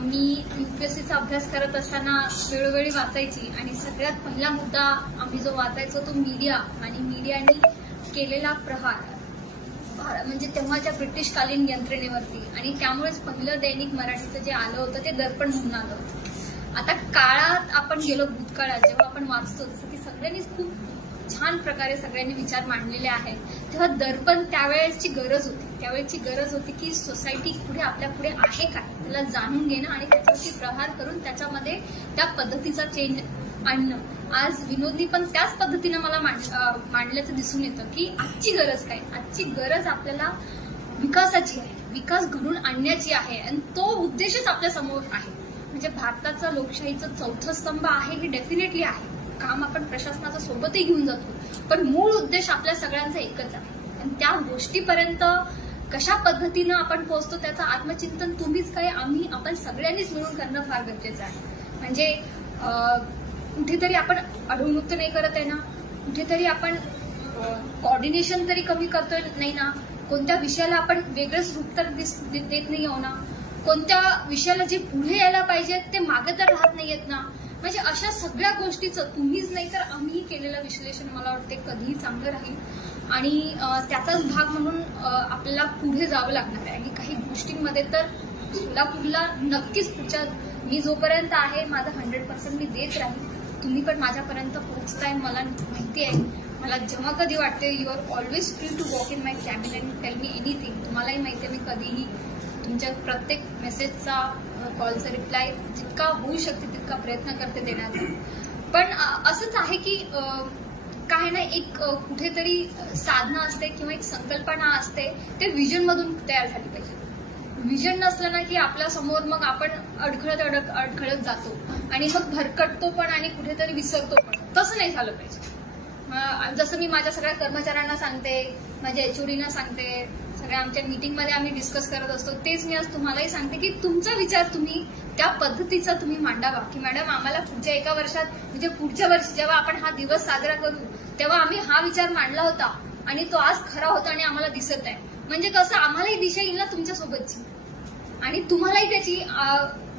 मी यूपीएससीचा अभ्यास करत असताना वेळोवेळी वाचायची आणि सगळ्यात पहिला मुद्दा आम्ही जो वाचायचो तो मीडिया आणि मीडियाने केलेला प्रहार म्हणजे तेव्हाच्या ब्रिटिशकालीन यंत्रणेवरती आणि त्यामुळेच पहिलं दैनिक मराठीचं जे आलं होतं ते दर्पण म्हणून आलं होतं. आता काळात आपण गेलो भूतकाळात जेव्हा आपण वाचतो जसं की सगळ्यांनीच खूप छान प्रकारे सगळ्यांनी विचार मांडलेले आहेत तेव्हा दर्पण त्यावेळेची गरज होती की सोसायटी पुढे आपल्या पुढे आहे काय त्याला जाणून घेणं आणि त्याच्यावरती प्रहार करून त्याच्यामध्ये त्या पद्धतीचा चेंज आणणं. आज विनोदनी पण त्याच पद्धतीनं मला मांडल्याचं दिसून येतं की आजची गरज काय. आजची गरज आपल्याला विकासाची आहे, विकास घडून आणण्याची आहे आणि तो उद्देशच आपल्या समोर आहे. म्हणजे भारताचं लोकशाहीचं चौथं स्तंभ आहे हे डेफिनेटली आहे. काम आपण प्रशासनाचा सोबतही घेऊन जातो पण मूळ उद्देश आपल्या सगळ्यांचा एकच आहे आणि त्या गोष्टीपर्यंत कशा पद्धतीनं आपण पोहोचतो त्याचं आत्मचिंतन तुम्हीच काय आपण सगळ्यांनीच मिळून करणं फार गरजेचं आहे. म्हणजे कुठेतरी आपण अडवणूक तर नाही करत आहे ना, कुठेतरी आपण कोऑर्डिनेशन तरी कमी करतोय नाही ना, कोणत्या विषयाला आपण वेगळंच रूप तर देत नाही आहो ना, कोणत्या विषयाला जे पुढे यायला पाहिजे ते मागे तर राहत नाहीयेत ना. म्हणजे अशा सगळ्या गोष्टीचं तुम्हीच नाही तर आम्ही केलेलं विश्लेषण मला वाटते कधीही चांगलं राहील आणि त्याचाच भाग म्हणून आपल्याला पुढे जावं लागणार आहे. आणि काही गोष्टींमध्ये तर सोलापूरला नक्कीच पुढच्या मी जोपर्यंत आहे माझं 100% मी देत राहील. तुम्ही पण माझ्यापर्यंत पोहोचताय मला माहिती आहे. मला जेव्हा कधी वाटते you are always free to walk in my cabin and tell me anything. तुम्हालाही माहिती आहे मी कधीही तुमच्या प्रत्येक मेसेजचा कॉलचा रिप्लाय जितका होऊ शकते तितका प्रयत्न करते देण्याचा. पण असंच आहे की काय ना एक कुठेतरी साधना असते किंवा एक संकल्पना असते ते विजन मधून तयार झाली पाहिजे. विजन नसलं ना की आपल्या समोर मग आपण अडखळत जातो आणि मग भरकटतो पण आणि कुठेतरी विसरतो पण. तसं नाही झालं पाहिजे. जसं मी माझ्या सगळ्या कर्मचाऱ्यांना सांगते, माझ्या एचओडीना सांगते, सगळ्या आमच्या मीटिंगमध्ये आम्ही डिस्कस करत असतो तेच मी आज तुम्हालाही सांगते की तुमचा विचार तुम्ही त्या पद्धतीचा तुम्ही मांडावा की मॅडम आम्हाला पुढच्या एका वर्षात म्हणजे पुढच्या वर्षी जेव्हा आपण हा दिवस साजरा करू तेव्हा आम्ही हा विचार मांडला होता आणि तो आज खरा होता आणि आम्हाला दिसत आहे. म्हणजे कसं आम्हालाही दिशा येईल ना तुमच्यासोबतची आणि तुम्हालाही त्याची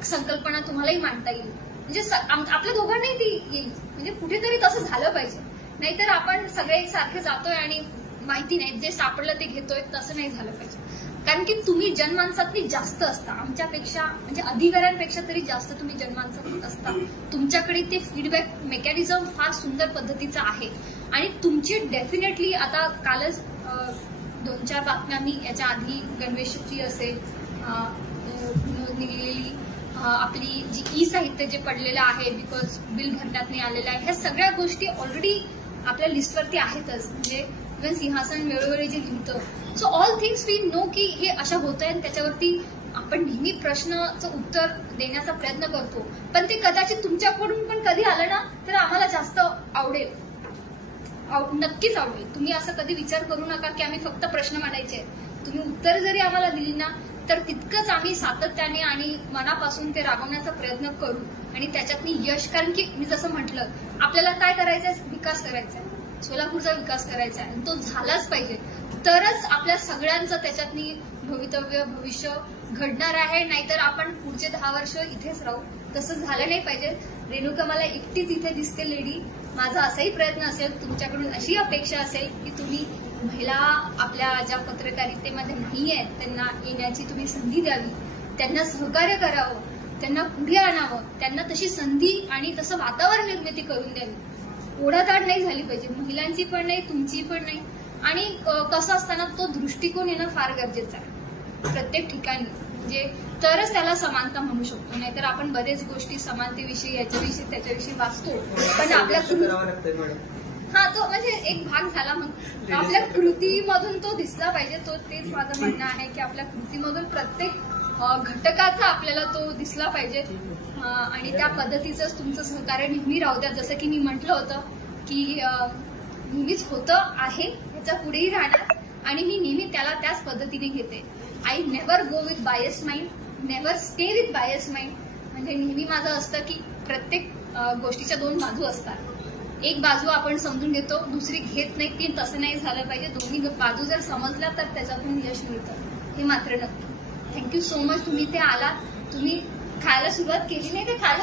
संकल्पना तुम्हालाही मांडता येईल. म्हणजे आपल्या दोघांनाही ती येईल. म्हणजे कुठेतरी तसं झालं पाहिजे. नाहीतर आपण सगळे एकसारखे जातोय आणि माहिती नाही जे सापडलं ते घेतोय तसं नाही झालं पाहिजे. कारण की तुम्ही जनमानसातली जास्त असता आमच्यापेक्षा म्हणजे अधिकाऱ्यांपेक्षा तरी जास्त तुम्ही जनमानसात असता. तुमच्याकडे ते फीडबॅक मेकॅनिझम फार सुंदर पद्धतीचं आहे आणि तुमची डेफिनेटली आता कालच 2-4 बातम्या मी याच्या आधी गणवेशची असेल निघलेली आपली जी ई साहित्य जे पडलेलं आहे बिकॉज बिल भरण्यात नाही आलेलं आहे ह्या सगळ्या गोष्टी ऑलरेडी आपल्या लिस्टवरती आहेतच. म्हणजे इव्हन सिंहासन वेळोवेळी जे लिहितं so all things we know की हे अशा होत आहेत त्याच्यावरती आपण नेहमी प्रश्नाचं उत्तर देण्याचा प्रयत्न करतो पण ते कदाचित तुमच्याकडून पण कधी आलं ना तर आम्हाला जास्त आवडेल, नक्कीच आवडेल. तुम्ही असं कधी विचार करू नका की आम्ही फक्त प्रश्न मांडायचे आहेत. तुम्ही उत्तर जरी आम्हाला दिली ना तर तितकंच आम्ही सातत्याने आणि मनापासून ते राबवण्याचा प्रयत्न करू आणि त्याच्यातनी यश. कारण की मी जसं म्हटलं आपल्याला काय करायचंय, विकास करायचा आहे, सोलापूरचा विकास करायचा आहे आणि तो झालाच पाहिजे तरच आपल्या सगळ्यांचं त्याच्यातनी भविष्य घडणार आहे. नाहीतर आपण पुढचे 10 वर्ष इथेच राहू. तसं झालं नाही पाहिजे. रेणुका मला एकटीच इथे दिसते लेडी. माझा असाही प्रयत्न असेल, तुमच्याकडून अशी अपेक्षा असेल की तुम्ही महिला आपल्या ज्या पत्रकारितेमध्ये नाही आहेत त्यांना येण्याची तुम्ही संधी द्यावी, त्यांना सहकार्य करावं, त्यांना पुढे आणावं, त्यांना तशी संधी आणि तसं वातावरण निर्मिती करून द्यावी. ओढाताड नाही झाली पाहिजे, महिलांची पण नाही, तुमची पण नाही. आणि कसं असताना तो दृष्टिकोन येणं फार गरजेचं आहे प्रत्येक ठिकाणी. म्हणजे तरच त्याला समानता म्हणू शकतो. नाहीतर आपण बरेच गोष्टी समानतेविषयी याच्याविषयी त्याच्याविषयी वाचतो पण आपल्या तो म्हणजे एक भाग झाला. मग आपल्या कृतीमधून तो दिसला पाहिजे. तेच माझं म्हणणं आहे की आपल्या कृतीमधून प्रत्येक घटकाचा आपल्याला तो दिसला पाहिजे आणि त्या पद्धतीचंच तुमचं सहकार्य नेहमी राहू द्या. जसं की मी म्हटलं होतं की नेहमीच होतं आहे ह्याच्या पुढेही राहणार आणि मी नेहमी त्याला त्याच पद्धतीने घेते. I never go with bias mind, never stay with bias mind. म्हणजे नेहमी माझं असतं की प्रत्येक गोष्टीच्या 2 बाजू असतात. एक बाजू आपण समजून घेतो, दुसरी घेत नाही. ती तसं नाही झालं पाहिजे. दोन्ही बाजू जर समजल्या तर त्याच्यातून यश मिळतं हे मात्र नक्की. Thank you so much. तुम्ही ते आलात. तुम्ही खायला सुरुवात केली नाही ते खायला